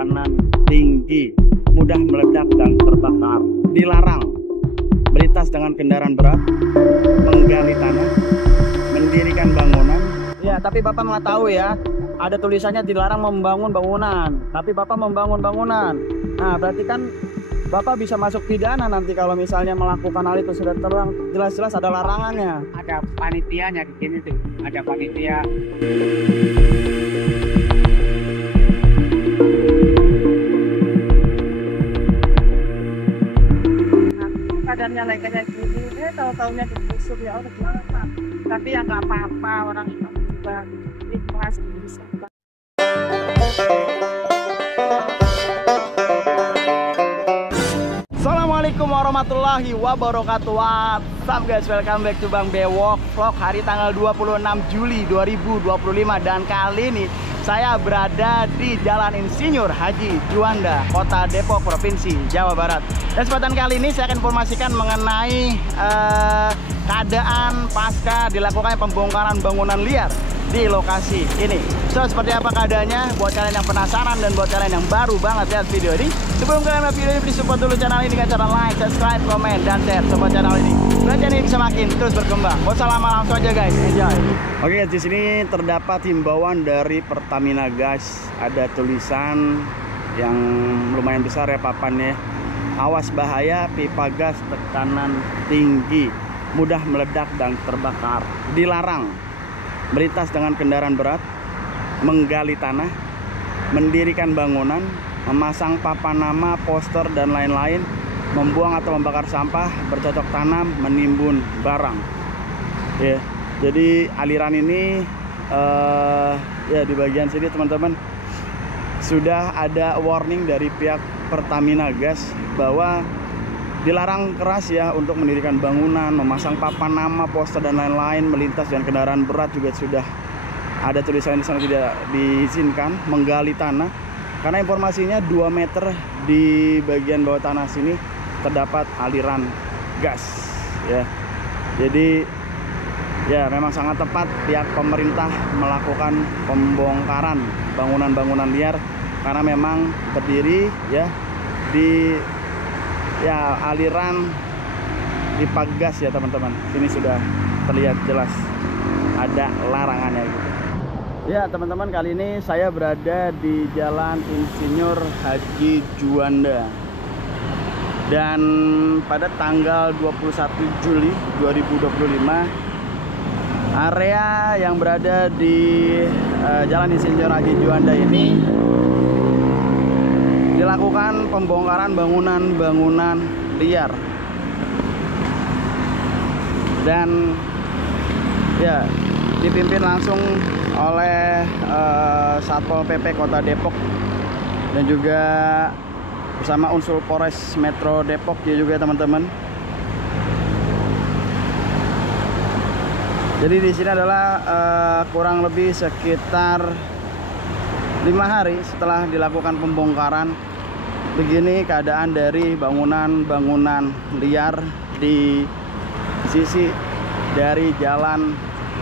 tekanan tinggi, mudah meledak dan terbakar. Dilarang melintas dengan kendaraan berat, menggali tanah, mendirikan bangunan. Ya, tapi Bapak mengetahui ya, ada tulisannya dilarang membangun bangunan, tapi Bapak membangun bangunan. Nah, berarti kan Bapak bisa masuk pidana nanti kalau misalnya melakukan hal itu. Sudah terang, jelas-jelas ada larangannya. Ada panitianya di sini tuh, ada panitia. Keadaannya lagi kayak gini, tahu-taunya digusur ya Allah kenapa? Tapi ya nggak apa-apa, orang itu juga ikhlas bisa. Assalamualaikum warahmatullahi wabarakatuh. What's up guys, welcome back to Bang Bewok Vlog hari tanggal 26 Juli 2025. Dan kali ini saya berada di Jalan Insinyur Haji Juanda, Kota Depok, Provinsi Jawa Barat. Dan kesempatan kali ini saya akan informasikan mengenai keadaan pasca dilakukannya pembongkaran bangunan liar di lokasi ini. So, seperti apa keadaannya? Buat kalian yang penasaran dan buat kalian yang baru banget lihat video ini, sebelum kalian lihat video ini, please support dulu channel ini dengan cara like, subscribe, komen, dan share support channel ini. Biar channel ini bisa makin terus berkembang. Gak usah lama, langsung aja guys, enjoy. Oke guys, di sini terdapat himbauan dari Pertamina guys. Ada tulisan yang lumayan besar ya papannya. Awas bahaya pipa gas tekanan tinggi, mudah meledak dan terbakar. Dilarang melintas dengan kendaraan berat, menggali tanah, mendirikan bangunan, memasang papan nama, poster, dan lain-lain, membuang atau membakar sampah, bercocok tanam, menimbun barang. Ya, jadi aliran ini ya di bagian sini teman-teman sudah ada warning dari pihak Pertamina Gas bahwa dilarang keras ya untuk mendirikan bangunan, memasang papan nama, poster, dan lain-lain, melintas dengan kendaraan berat juga sudah ada tulisan di sana tidak diizinkan, menggali tanah. Karena informasinya 2 meter di bagian bawah tanah sini terdapat aliran gas ya. Jadi ya memang sangat tepat pihak pemerintah melakukan pembongkaran bangunan-bangunan liar karena memang berdiri ya di aliran pipa gas ya teman-teman. Sini sudah terlihat jelas ada larangannya gitu. Ya teman-teman, kali ini saya berada di Jalan Insinyur Haji Juanda. Dan pada tanggal 21 Juli 2025 area yang berada di Jalan Insinyur Haji Juanda ini dilakukan pembongkaran bangunan-bangunan liar. Dan ya dipimpin langsung oleh Satpol PP Kota Depok dan juga bersama unsur Polres Metro Depok ya juga teman-teman. Jadi di sini adalah kurang lebih sekitar 5 hari setelah dilakukan pembongkaran. Begini keadaan dari bangunan-bangunan liar di sisi dari Jalan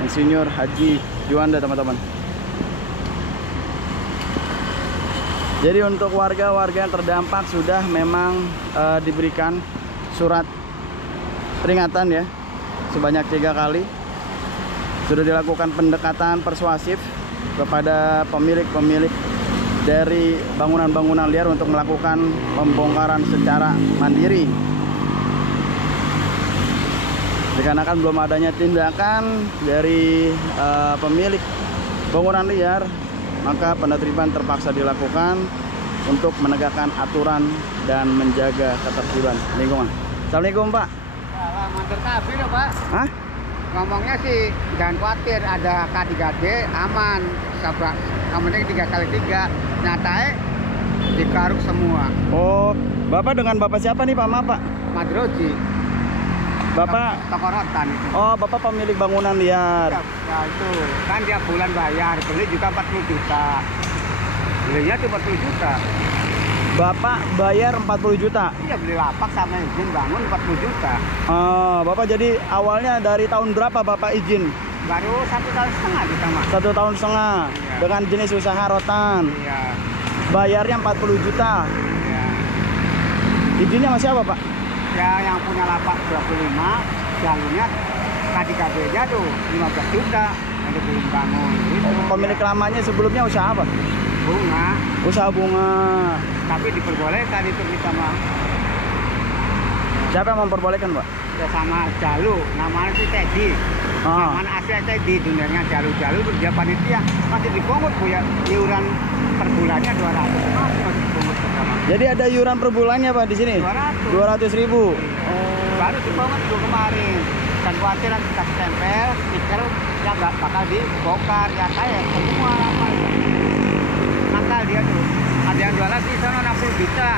Insinyur Haji Juanda teman-teman. Jadi untuk warga-warga yang terdampak sudah memang diberikan surat peringatan ya sebanyak 3 kali. Sudah dilakukan pendekatan persuasif kepada pemilik-pemilik dari bangunan-bangunan liar untuk melakukan pembongkaran secara mandiri. Dikarenakan belum adanya tindakan dari pemilik bangunan liar, maka penertiban terpaksa dilakukan untuk menegakkan aturan dan menjaga ketertiban lingkungan. Assalamualaikum Pak. Salah matur kabeh lho Pak. Hah? Ngomongnya sih jangan khawatir, ada K3D aman. Sabrak, yang penting 3x3. Nyatanya digaruk semua. Oh, Bapak dengan Bapak siapa nih Pak? Maaf Pak. Madroji. Bapak toko rotan itu. Oh, Bapak pemilik bangunan liar. Ya itu kan tiap bulan bayar, beli juga 40 juta. Belinya tuh 40 juta. Bapak bayar 40 juta? Iya, beli lapak sama izin bangun 40 juta. Oh, Bapak jadi awalnya dari tahun berapa Bapak izin? Baru 1,5 tahun kita mah. 1,5 tahun Iya. dengan jenis usaha rotan. Iya. Bayarnya 40 juta. Ya. Izinnya masih apa, Pak? Ya yang punya lapak 25, jalurnya K3B-nya tuh 15 juta. Ada belum bangun. Gitu. Pemilik lamanya sebelumnya usaha apa? Bunga. Usaha bunga. Tapi diperbolehkan itu kita mah. Siapa yang memperbolehkan, Pak? Ya sama Jalu, namanya sih Teddy. Namanya asli Teddy, dunianya Jalu dia panitia masih dipungut Bu ya, iuran per bulannya 200. Masih dipungut pertama. Jadi ada iuran per bulannya, Pak, di sini? 200. 200.000. Baru dipungut dulu kemarin. Dan khawatir nanti kasih tempel, stiker, ya nggak bakal dibongkar. Ya kayak semua apa. Nakal dia tuh. Ada yang jual lagi sana 60 juta.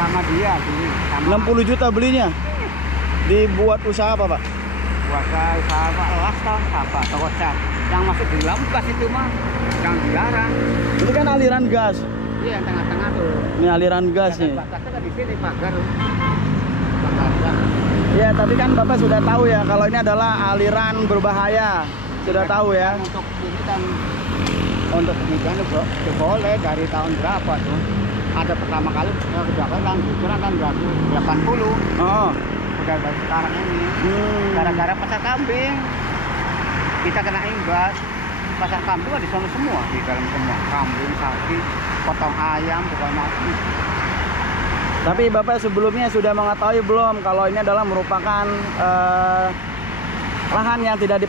Sama dia sini. 60 juta belinya. Dibuat usaha apa, Pak? Usaha Pak Las tahun apa? Toko cat. Yang masuk di lampas itu mah, yang dilarang. Ini kan aliran gas. Iya, yang tengah-tengah tuh. Ini aliran gas nih. Batasnya kan di sini pagar. Pagar. Ya, tapi kan Bapak sudah tahu ya kalau ini adalah aliran berbahaya. Sudah tahu ya. Untuk ini kan untuk pendidikan bro, boleh dari tahun berapa tuh? Ada pertama kali, ya kedua kali tahun kan 80. Oh. Udah dari sekarang ini. Gara-gara pasar kambing kita kena imbas. Pasar kambing di sana semua, di dalam semua kambing, sapi, potong ayam, bukan mati. Tapi Bapak sebelumnya sudah mengetahui belum kalau ini adalah merupakan lahan yang tidak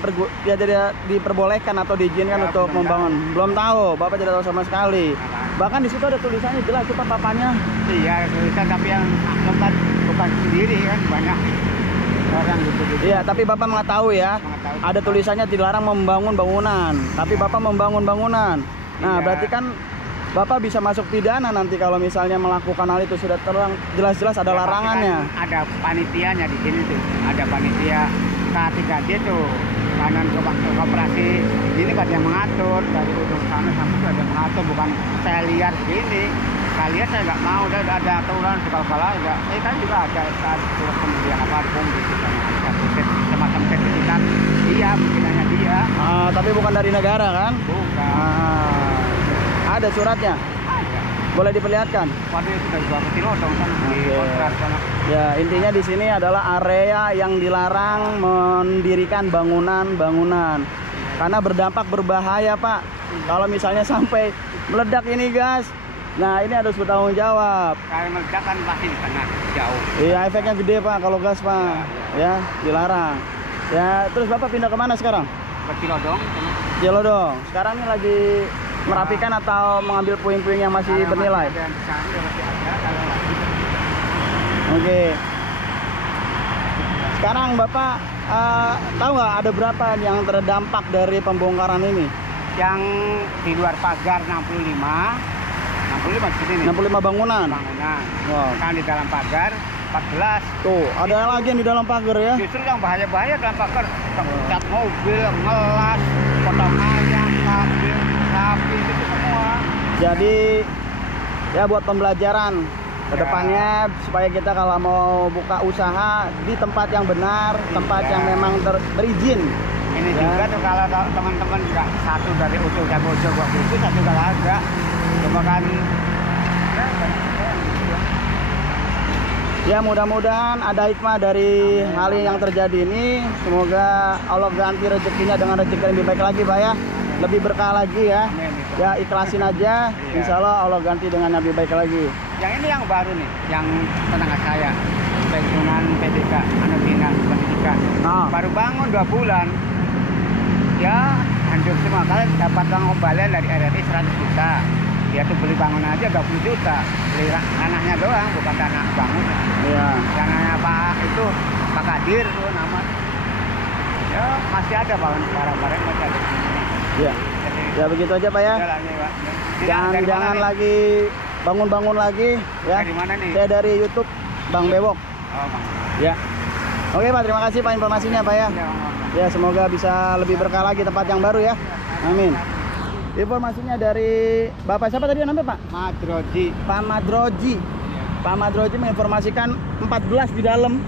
diperbolehkan atau diizinkan Ya, untuk belum membangun? Belum tahu, Bapak tidak tahu sama sekali. Bahkan di situ ada tulisannya jelas itu Pak, papannya. Iya, tulisan tapi yang tempat bukan sendiri kan banyak orang gitu. Iya, tapi Bapak mengetahui ya, Mengetahui. ada tulisannya dilarang membangun bangunan, tapi Bapak membangun bangunan. Nah, Iya. berarti kan Bapak bisa masuk pidana nanti kalau misalnya melakukan hal itu, sudah terang jelas-jelas ada Ya, pasti larangannya. kan ada panitianya di sini tuh, ada panitia K3D tuh, kanan koperasi ini pada yang mengatur dari ujung sana sampai itu ada yang mengatur, bukan saya lihat begini. Saya lihat saya nggak mau, udah ada aturan segala-gala ya. Kan juga ada saat surat pembelian apa gitu semacam sertifikat dia, bikinannya dia. Tapi bukan dari negara kan? Bukan. Ada suratnya, Ada. boleh diperlihatkan. Waduh itu dari gua kecil dong sana di Oke. kontrak sana. Ya, intinya di sini adalah area yang dilarang mendirikan bangunan-bangunan karena berdampak berbahaya, Pak. Kalau misalnya sampai meledak ini gas, nah ini harus bertanggung jawab. Kalau meledak kan pasti di sana jauh. Iya, efeknya gede, Pak, kalau gas, Pak. Ya, dilarang. Ya, terus Bapak pindah kemana sekarang? Ke Cilodong sana. Cilodong. Sekarang ini lagi merapikan atau mengambil puing-puing yang masih Kalau bernilai? masih ada yang di sana, ya masih ada. Kalau lagi Oke. Sekarang Bapak tahu nggak ada berapa yang terdampak dari pembongkaran ini? yang di luar pagar 65 di sini 65 bangunan. bangunan. Wow. Kan di dalam pagar 14. Tuh, ada lagi yang di dalam pagar ya. Justru yang bahaya-bahaya dalam pagar, cat mobil, ngelas, potong ayam, kambing, sapi itu semua. Jadi ya buat pembelajaran kedepannya supaya kita kalau mau buka usaha di tempat yang benar, tempat yang memang berizin. Ini Ya. juga tuh kalau teman-teman juga satu dari usul dan bocor gua itu satu kalau ada. Coba kan Ya mudah-mudahan ada hikmah dari hal yang terjadi ini. Semoga Allah ganti rezekinya dengan rezeki yang lebih baik lagi, Pak ya. Lebih berkah lagi ya. Amin. Ya ikhlasin aja. Insya Allah Allah ganti dengan yang lebih baik lagi. Yang ini yang baru nih, yang tetangga saya, pensiunan PDK, anak dinas pendidikan. Baru bangun 2 bulan, ya hancur semua. Kalian dapat uang kembalian dari RRI 100 juta. Dia tuh beli bangunan aja 20 juta, beli tanahnya doang, bukan tanah bangunan. Iya. Tanahnya Pak itu Pak Kadir tuh nama. Ya masih ada barang-barang masih ada. Iya. Jadi, Ya begitu aja, Pak ya. udah lah nih, Pak. Jangan lagi bangun-bangun lagi ya. Dari mana nih? Saya dari YouTube Bang Bewok. Oh, Bang. Ya. Oke, Pak, terima kasih Pak informasinya, Pak ya. Ya, Bang. Ya, semoga bisa lebih berkah lagi tempat yang baru ya. Amin. Informasinya dari Bapak siapa tadi namanya, Pak? Madroji. Pak Madroji. Pak Madroji menginformasikan 14 di dalam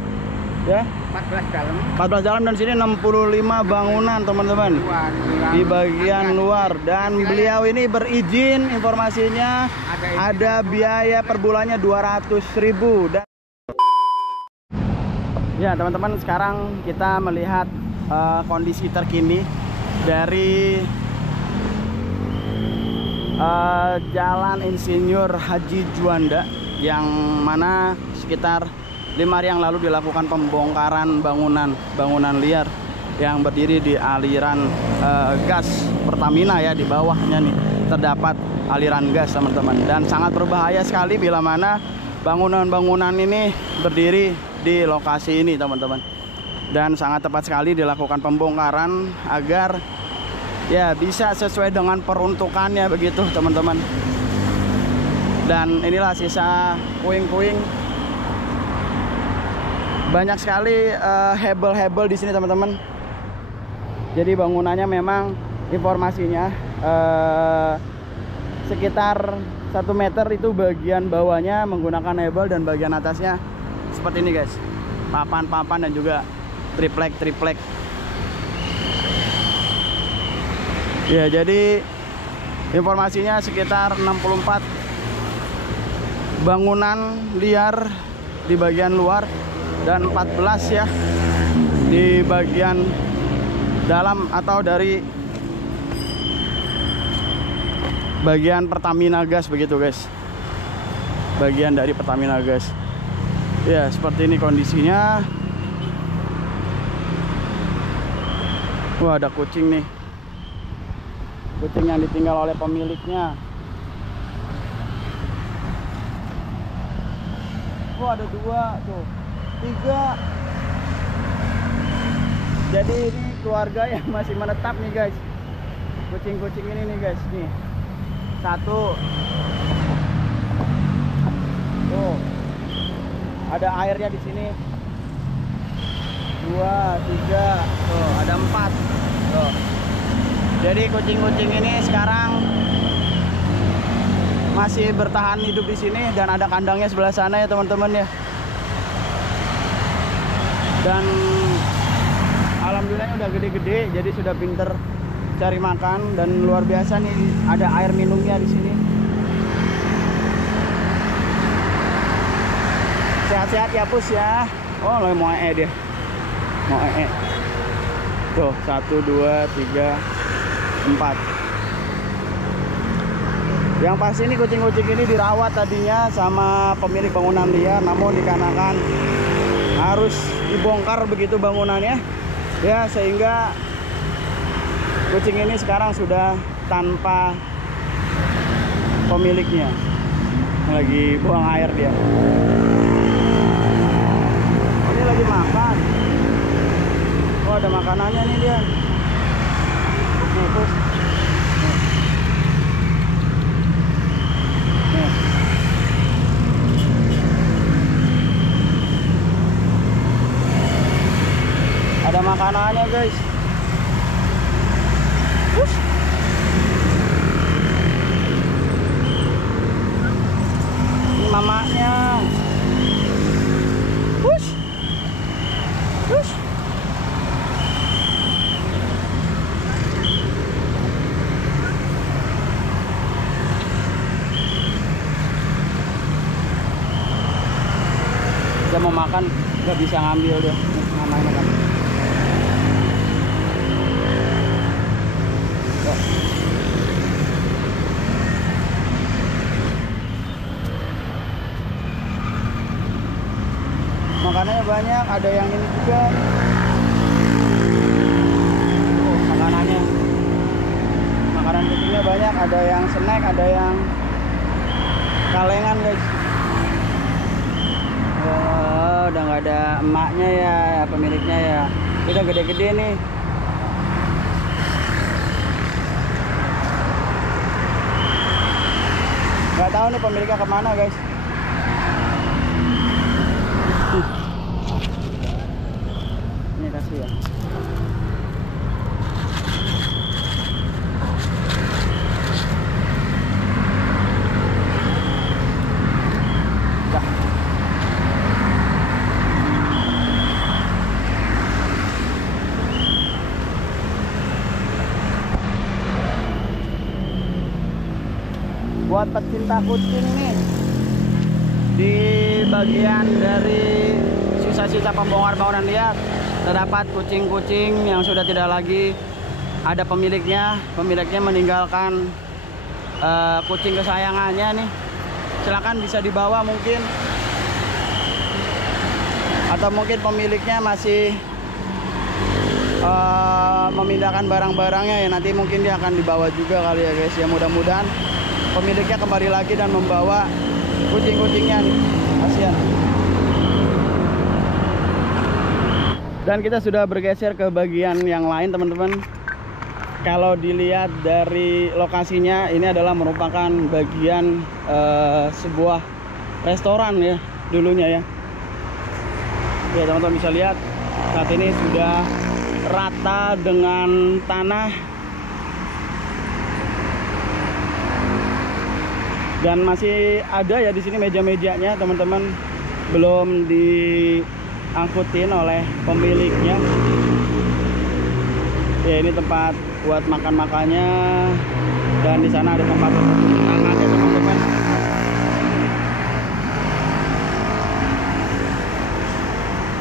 Ya, 14 dalam. 14 dalam dan sini 65 bangunan teman-teman. Di bagian luar, dan beliau ini berizin, informasinya ada biaya per bulannya 200.000. Dan ya teman-teman, sekarang kita melihat kondisi terkini dari Jalan Insinyur Haji Juanda, yang mana sekitar 5 hari yang lalu dilakukan pembongkaran bangunan liar yang berdiri di aliran gas Pertamina. Ya, di bawahnya nih terdapat aliran gas teman-teman, dan sangat berbahaya sekali bila mana bangunan-bangunan ini berdiri di lokasi ini teman-teman. Dan sangat tepat sekali dilakukan pembongkaran agar ya bisa sesuai dengan peruntukannya begitu teman-teman. Dan inilah sisa puing-puing. Banyak sekali hebel-hebel di sini teman-teman. Jadi bangunannya memang informasinya sekitar 1 meter itu bagian bawahnya menggunakan hebel, dan bagian atasnya seperti ini guys, papan-papan dan juga triplek. Ya, jadi informasinya sekitar 64 bangunan liar di bagian luar dan 14 ya di bagian dalam atau dari bagian Pertamina Gas begitu guys. Bagian dari Pertamina Gas. Ya, seperti ini kondisinya. Wah, ada kucing nih. Kucing yang ditinggal oleh pemiliknya. Wah, ada 2 tuh. 3. Jadi ini keluarga yang masih menetap nih guys. Kucing-kucing ini nih guys, nih. 1. Tuh. Ada airnya di sini. 2, 3. Tuh, ada 4. Tuh. Jadi kucing-kucing ini sekarang masih bertahan hidup di sini, dan ada kandangnya sebelah sana ya teman-teman ya. Dan alhamdulillah udah gede-gede, jadi sudah pinter cari makan, dan luar biasa nih ada air minumnya di sini. Sehat-sehat ya Pus ya. Oh, lagi mau dia. Mau Tuh, 1, 2, 3, 4. Yang pasti ini kucing-kucing ini dirawat tadinya sama pemilik bangunan liar, namun dikarenakan harus dibongkar begitu bangunannya ya, sehingga kucing ini sekarang sudah tanpa pemiliknya. Lagi buang air dia. Ini lagi makan. Oh, ada makanannya nih dia. Nih, Pus. Nih. Ada makanannya guys. Ini mamanya. Dia mau makan, nggak bisa ngambil dia. Namanya kan. Makanannya banyak, ada yang ini juga. Oh, makanannya. Makanan kucingnya banyak, ada yang snack, ada yang kalengan guys. Oh, udah nggak ada emaknya ya, pemiliknya ya. Udah gede-gede nih. Nggak tahu nih pemiliknya kemana guys. Ini kasih ya. pecinta kucing nih, di bagian dari sisa-sisa pembongkar bangunan liar terdapat kucing-kucing yang sudah tidak lagi ada pemiliknya. Pemiliknya meninggalkan kucing kesayangannya nih. Silakan bisa dibawa mungkin, atau mungkin pemiliknya masih memindahkan barang-barangnya ya, nanti mungkin dia akan dibawa juga kali ya guys ya. Mudah-mudahan pemiliknya kembali lagi dan membawa kucing-kucingnya nih. Kasihan. Dan kita sudah bergeser ke bagian yang lain teman-teman. Kalau dilihat dari lokasinya, ini adalah merupakan bagian sebuah restoran ya dulunya ya. Ya teman-teman bisa lihat saat ini sudah rata dengan tanah dan masih ada ya di sini meja-mejanya teman-teman, belum diangkutin oleh pemiliknya. Ya ini tempat buat makan-makannya, dan di sana ada tempat hangatnya teman-teman.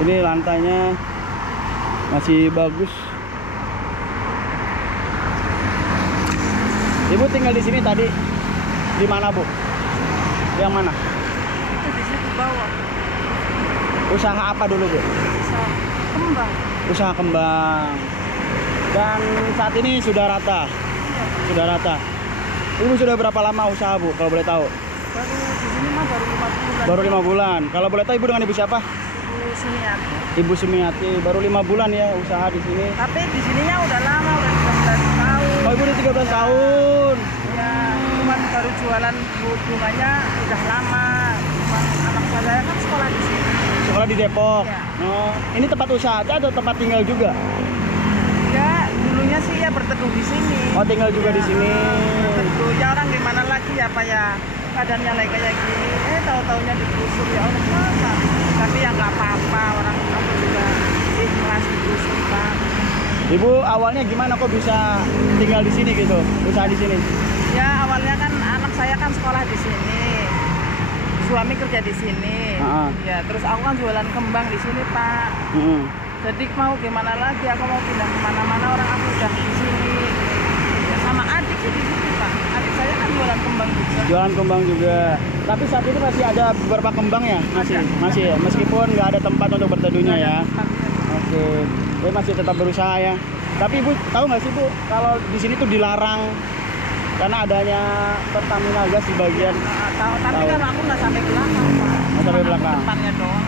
Ini lantainya masih bagus. Ibu tinggal di sini tadi di mana Bu? Yang mana? Itu di situ bawah. Usaha apa dulu Bu? Bisa kembang. Usaha kembang. Dan saat ini sudah rata. Iya. Sudah rata. Ibu sudah berapa lama usaha Bu kalau boleh tahu? Baru di sini mah baru 5 bulan. Baru 5 bulan. Kalau boleh tahu Ibu dengan Ibu siapa? Ibu Sumiati. Ibu Sumiati. Baru 5 bulan ya usaha di sini. Tapi di sininya udah lama, udah 13 tahun. Oh Ibu udah 13 tahun. Ya, cuman baru jualan bunganya udah lama. Cuman anak saya kan sekolah di sini. Sekolah di Depok. Ya. Oh, ini tempat usaha atau tempat tinggal juga? Ya, dulunya sih ya berteduh di sini. Oh, tinggal juga di sini. Berteduh. Ya orang gimana lagi ya Pak ya, keadaannya lagi kayak gini. Tahu-taunya digusur ya Allah masa. Tapi ya nggak apa-apa, orang aku juga ikhlas digusur Pak. Ibu awalnya gimana kok bisa tinggal di sini gitu, usaha di sini? Ya awalnya kan anak saya kan sekolah di sini, suami kerja di sini. Ya terus aku kan jualan kembang di sini Pak. Jadi mau gimana lagi, aku mau pindah kemana-mana, orang aku udah di sini. Ya, sama adik sih di sini Pak. Adik saya kan jualan kembang juga. Jualan kembang juga. Tapi saat ini masih ada beberapa kembang ya? Masih ya. Meskipun nggak ada tempat untuk berteduhnya ya. Oke. Jadi masih tetap berusaha ya. Tapi Ibu tahu nggak sih Bu, kalau di sini tuh dilarang karena adanya Pertamina gas di bagian. Tahu. Tapi kan aku nggak sampai belakang Pak. Nggak sampai belakang. Depannya doang.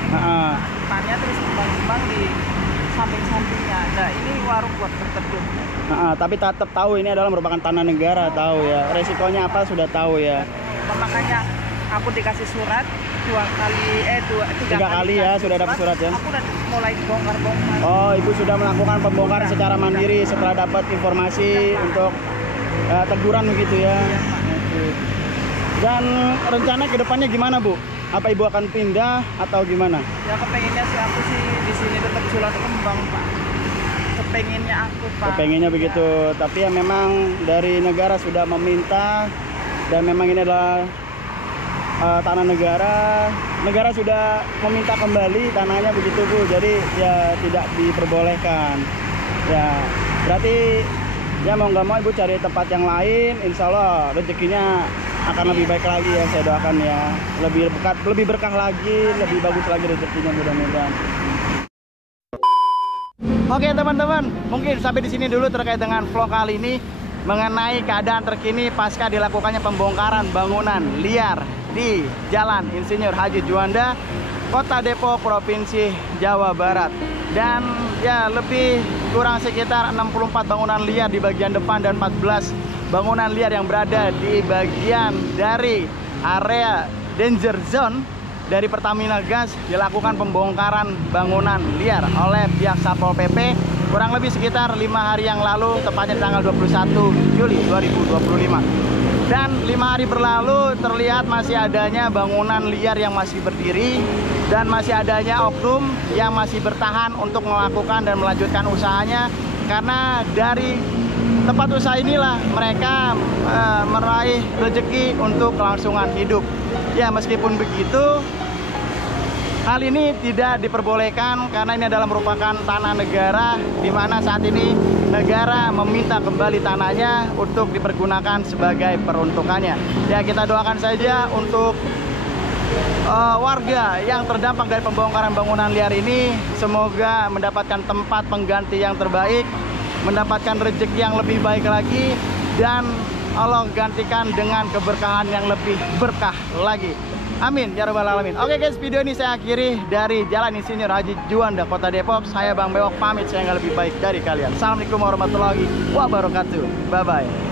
Depannya terus kembang-kembang di samping-sampingnya. Nah ini warung buat berteduh. Tapi tetap tahu ini adalah merupakan tanah negara, tahu ya. Resikonya apa sudah tahu ya. Makanya aku dikasih surat 3 kali ya sudah dapat surat ya. Aku udah mulai bongkar-bongkar. Oh, Ibu sudah melakukan pembongkaran secara mandiri setelah dapat informasi untuk teguran begitu ya. Iya, Pak. Oke. Dan rencana ke depannya gimana Bu? Apa Ibu akan pindah atau gimana? Ya kepengennya sih aku sih di sini tetap jualan kembang Pak. Kepengennya aku Pak. Kepengennya begitu. Tapi ya memang dari negara sudah meminta, dan memang ini adalah tanah negara. Negara sudah meminta kembali tanahnya begitu Bu. Jadi ya tidak diperbolehkan. Ya berarti ya mau nggak mau Ibu cari tempat yang lain. Insya Allah rezekinya akan lebih baik lagi ya, saya doakan ya. Lebih berkah lagi, lebih bagus lagi rezekinya mudah-mudahan. Oke teman-teman, mungkin sampai di sini dulu terkait dengan vlog kali ini mengenai keadaan terkini pasca dilakukannya pembongkaran bangunan liar di Jalan Insinyur Haji Juanda, Kota Depok, Provinsi Jawa Barat. Dan ya lebih kurang sekitar 64 bangunan liar di bagian depan dan 14 bangunan liar yang berada di bagian dari area danger zone dari Pertamina Gas dilakukan pembongkaran bangunan liar oleh pihak Satpol PP kurang lebih sekitar 5 hari yang lalu, tepatnya tanggal 21 Juli 2025. Dan 5 hari berlalu terlihat masih adanya bangunan liar yang masih berdiri dan masih adanya oknum yang masih bertahan untuk melakukan dan melanjutkan usahanya, karena dari tempat usaha inilah mereka meraih rezeki untuk kelangsungan hidup. Ya, meskipun begitu, hal ini tidak diperbolehkan karena ini adalah merupakan tanah negara, di mana saat ini negara meminta kembali tanahnya untuk dipergunakan sebagai peruntukannya. Ya, kita doakan saja untuk warga yang terdampak dari pembongkaran bangunan liar ini, semoga mendapatkan tempat pengganti yang terbaik, mendapatkan rezeki yang lebih baik lagi, dan Allah gantikan dengan keberkahan yang lebih berkah lagi. Amin ya rabbal alamin. Oke guys, video ini saya akhiri dari Jalan Insinyur Haji Juanda, Kota Depok. Saya Bang Bewok pamit, saya nggak lebih baik dari kalian. Assalamualaikum warahmatullahi wabarakatuh. Bye bye.